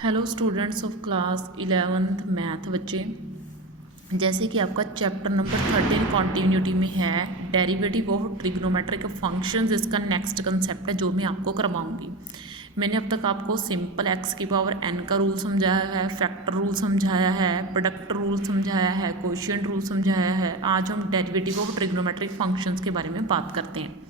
Hello students of class 11th math बच्चे, जैसे कि आपका चैप्टर नंबर 13 कॉन्टिन्यूटी में है डेरिवेटिव ऑफ ट्रिग्नोमेट्रिक फंक्शंस। इसका नेक्स्ट कंसेप्ट है जो मैं आपको करवाऊंगी। मैंने अब तक आपको सिंपल एक्स की पावर एन का रूल समझाया है, फैक्टर रूल समझाया है, प्रोडक्ट रूल समझाया है, कोशिएंट रूल समझाया है। आज हम डेरिवेटिव ऑफ ट्रिग्नोमेट्रिक फंक्शंस के बारे में बात करते हैं।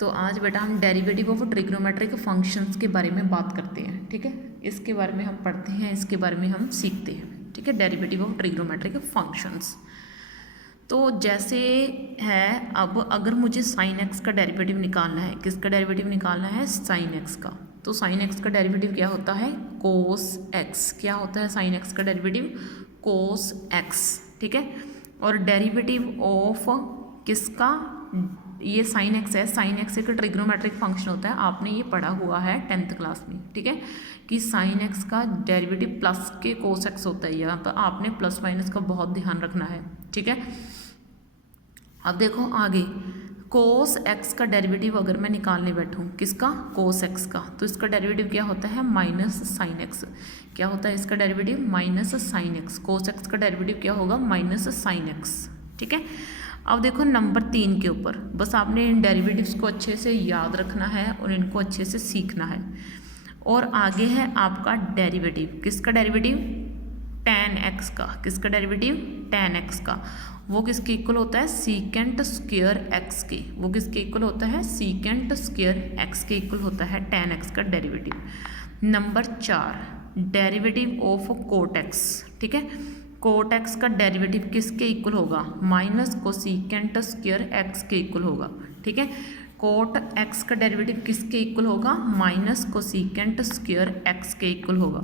तो आज बेटा हम डेरिवेटिव ऑफ ट्रिग्नोमेट्रिक फंक्शंस के बारे में बात करते हैं। ठीक है, इसके बारे में हम पढ़ते हैं, इसके बारे में हम सीखते हैं। ठीक है, डेरिवेटिव ऑफ ट्रिग्नोमेट्रिक फंक्शंस। तो जैसे है, अब अगर मुझे साइन एक्स का डेरिवेटिव निकालना है, किसका डेरिवेटिव निकालना है? साइन एक्स का। तो साइन एक्स का डेरिवेटिव क्या होता है? Cos x. क्या होता है साइन एक्स का डेरिवेटिव? Cos x. ठीक है, और डेरिवेटिव ऑफ किसका? ये साइन एक्स है। साइन एक्स एक ट्रिग्नोमेट्रिक फंक्शन होता है, आपने ये पढ़ा हुआ है 10th क्लास में। ठीक है, कि साइन एक्स का डेरिवेटिव प्लस के कोस एक्स होता है। यहाँ पर आपने प्लस माइनस का बहुत ध्यान रखना है। ठीक है, अब देखो आगे, कोस एक्स का डेरिवेटिव अगर मैं निकालने बैठूँ, किसका? कोस एक्स का, तो इसका डेरिवेटिव क्या होता है? Minus sine x. क्या होता है इसका derivative? Minus sine x. Cos X का डेरिवेटिव क्या होगा? Minus sine x. ठीक है, अब देखो नंबर 3 के ऊपर, बस आपने इन डेरिवेटिव्स को अच्छे से याद रखना है और इनको अच्छे से सीखना है। और आगे है आपका डेरिवेटिव, किसका डेरिवेटिव? tan x का। किसका डेरिवेटिव? tan x का। वो किसके इक्वल होता है? सीकेंट स्क्वायर x के। वो किसके इक्वल होता है? सीकेंट स्क्वायर x के इक्वल होता है tan x का derivative. Number 4, derivative of cot x। ठीक है, कोट एक्स का डेरिवेटिव किसके इक्वल होगा? माइनस कोसिकेंट स्क्वायर एक्स के इक्वल होगा। ठीक है, कोट एक्स का डेरिवेटिव किसके इक्वल होगा? माइनस कोसिकेंट स्क्वायर एक्स के इक्वल होगा।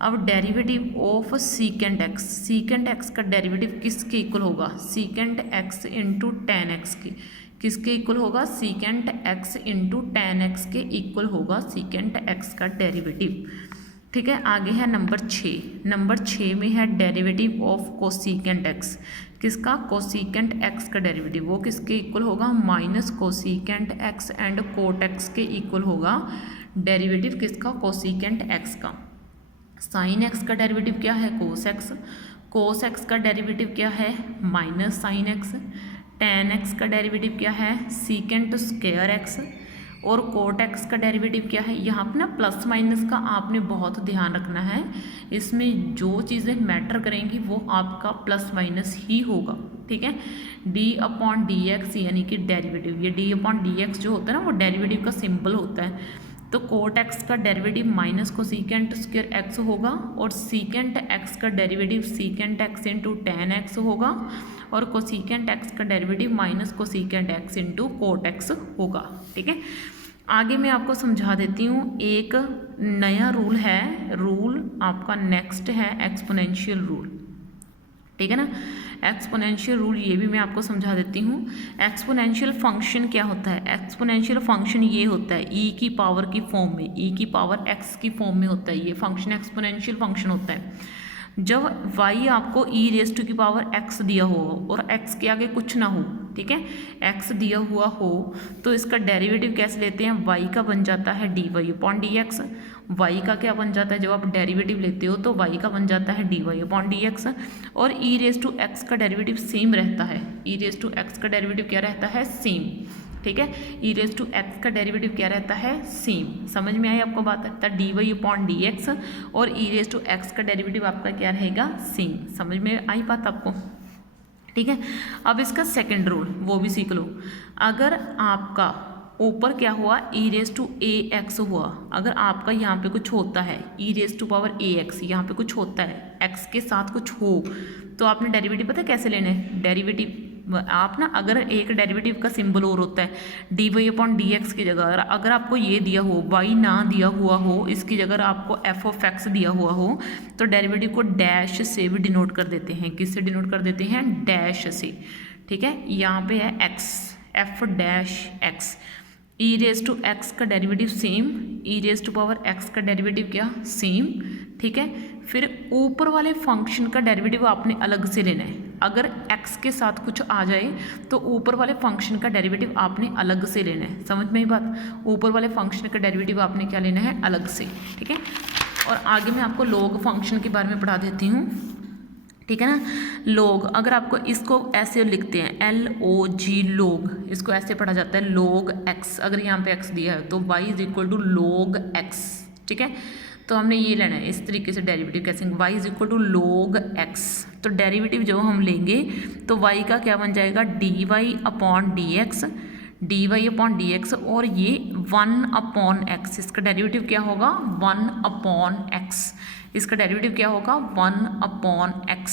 अब derivative of secant X, secant X का डेरिवेटिव किसके इक्वल होगा? Secant X into tan x के। किसके इक्वल होगा? Secant X into tan x के इक्वल होगा सीकेंट एक्स का डेरिवेटिव। ठीक है, आगे है नंबर 6। नंबर 6 में है डेरिवेटिव ऑफ कोसिकेंट एक्स। किसका? कोसिकेंट एक्स का डेरिवेटिव। वो किसके इक्वल होगा? Minus cosecant X and cot X के इक्वल होगा डेरिवेटिव किसका? कोसिकेंट एक्स का। साइन एक्स का डेरिवेटिव क्या है? Cos X. कोस एक्स का डेरिवेटिव क्या है? Minus sine X. Tan X का डेरिवेटिव क्या है? Secant square X. और कोट एक्स का डेरिवेटिव क्या है? यहाँ पर ना प्लस माइनस का आपने बहुत ध्यान रखना है। इसमें जो चीज़ें मैटर करेंगी वो आपका प्लस माइनस ही होगा। ठीक है, डी अपॉन डी एक्स यानी कि डेरिवेटिव, ये डी अपॉन डी एक्स जो होता है ना वो डेरिवेटिव का सिंबल होता है। तो कोट एक्स का डेरिवेटिव माइनस को सीकेंट स्क्वायर एक्स होगा, और सीकेंट एक्स का derivative secant X into tan x होगा, और कोसीकेंट एक्स का derivative minus cosecant x into cot x होगा। ठीक है, आगे मैं आपको समझा देती हूँ। एक नया रूल है, रूल आपका नेक्स्ट है एक्सपोनेंशियल रूल। ठीक है ना, एक्सपोनेंशियल रूल ये भी मैं आपको समझा देती हूँ। एक्सपोनेंशियल फंक्शन क्या होता है? एक्सपोनेंशियल फंक्शन ये होता है ई की पावर की फॉर्म में, ई की पावर एक्स की फॉर्म में होता है। ये फंक्शन एक्सपोनेंशियल फंक्शन होता है जब y आपको ई रेस टू की पावर x दिया हो और x के आगे कुछ ना हो। ठीक है, x दिया हुआ हो तो इसका डेरिवेटिव कैसे लेते हैं? y का बन जाता है dy upon D x. y का क्या बन जाता है? जब आप डेरिवेटिव लेते हो तो y का बन जाता है dy अपॉन डी एक्स। और ई रेस टू एक्स का डेरिवेटिव सेम रहता है। ई रेस टू एक्स का डेरिवेटिव क्या रहता है? सेम। ठीक है, ई रेस टू एक्स का डेरिवेटिव क्या रहता है? सेम। समझ में आई आपको बात? है D Y upon D X और ई रेस टू एक्स का डेरिवेटिव आपका क्या रहेगा? सेम। समझ में आई बात आपको? ठीक है, अब इसका सेकंड रूल वो भी सीख लो। अगर आपका ऊपर क्या हुआ? E raise to a x हुआ। अगर आपका यहाँ पे कुछ होता है e raise to power a x, यहाँ पे कुछ होता है एक्स के साथ कुछ हो, तो आपने डेरिवेटिव पता है कैसे लेना है? डेरिवेटिव आप ना, अगर एक डेरिवेटिव का सिंबल और होता है D Y upon D X की जगह, अगर आपको ये दिया हो, वाई ना दिया हुआ हो, इसकी जगह आपको एफ ऑफ एक्स दिया हुआ हो, तो डेरिवेटिव को डैश से भी डिनोट कर देते हैं। किससे डिनोट कर देते हैं? डैश से। ठीक है, यहाँ पे है x, f dash x. E raise to x का derivative same, e raise to power x का डेरिवेटिव क्या? सेम। ठीक है, फिर ऊपर वाले फंक्शन का डेरिवेटिव आपने अलग से लेना है। अगर x के साथ कुछ आ जाए तो ऊपर वाले फंक्शन का डेरिवेटिव आपने अलग से लेना है। समझ में ही बात? ऊपर वाले फंक्शन का डेरिवेटिव आपने क्या लेना है? अलग से। ठीक है, और आगे मैं आपको लॉग फंक्शन के बारे में पढ़ा देती हूँ, ठीक है ना। लॉग, अगर आपको इसको ऐसे लिखते हैं LOG लॉग, इसको ऐसे पढ़ा जाता है लॉग x। अगर यहाँ पे x दिया है तो y is equal to log x, ठीक है। तो हमने ये लेना है इस तरीके से डेरिवेटिव कैसे, y is equal to log x। तो डेरिवेटिव जो हम लेंगे तो y का क्या बन जाएगा, dy अपॉन dx, और ये 1 अपॉन x, इसका डेरिवेटिव क्या होगा 1 अपॉन x, इसका डेरिवेटिव क्या होगा 1 अपॉन x,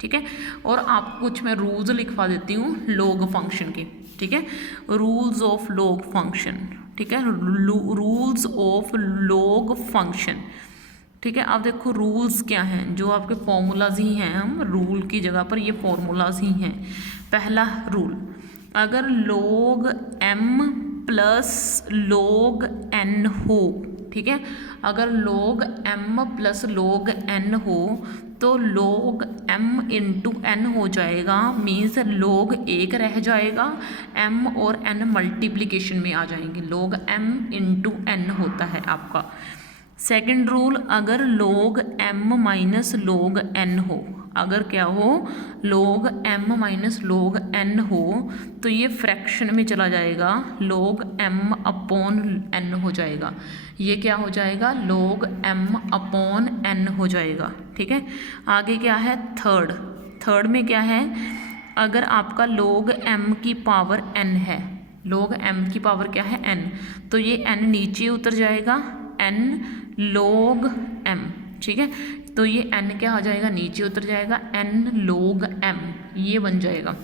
ठीक है। और आपको कुछ मैं रूल्स लिखवा देती हूँ लॉग फंक्शन के, ठीक है। रूल्स ऑफ लॉग फंक्शन, ठीक है, रूल्स ऑफ लॉग फंक्शन, ठीक है। अब देखो रूल्स क्या हैं, जो आपके फॉर्मूलाज ही हैं, हम रूल की जगह पर ये फॉर्मूलाज ही हैं। पहला रूल, अगर log m plus log n हो, ठीक है, अगर log m plus log n हो तो log m इंटू n हो जाएगा, मीन्स log 1 रह जाएगा, m और n मल्टीप्लिकेशन में आ जाएंगे, log m इंटू n होता है आपका। सेकेंड रूल, अगर log m minus log n हो, अगर क्या हो log m minus log n हो तो ये फ्रैक्शन में चला जाएगा, log m अपॉन n हो जाएगा, ये क्या हो जाएगा log m अपॉन n हो जाएगा, ठीक है। आगे क्या है थर्ड में क्या है, अगर आपका log m की पावर n है, log m की पावर क्या है n, तो ये n नीचे उतर जाएगा, n log m, ठीक है। तो ये n क्या हो जाएगा, नीचे उतर जाएगा, n log m, ये बन जाएगा।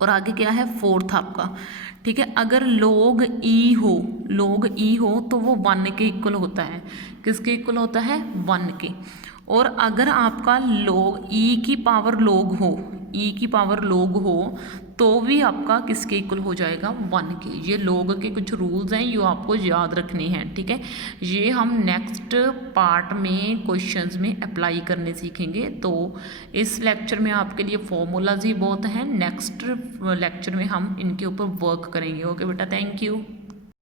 और आगे क्या है फोर्थ आपका, ठीक है, अगर log e हो तो वो 1 के इक्वल होता है, किसके इक्वल होता है 1 के। और अगर आपका log e की पावर log हो तो भी आपका किसके इक्वल हो जाएगा 1 के। ये log के कुछ रूल्स हैं, ये आपको याद रखने हैं, ठीक है। ये हम नेक्स्ट पार्ट में क्वेश्चंस में अप्लाई करने सीखेंगे। तो इस लेक्चर में आपके लिए फॉर्मूलाज ही बहुत हैं, नेक्स्ट लेक्चर में हम इनके ऊपर वर्क करेंगे। ओके बेटा, थैंक यू।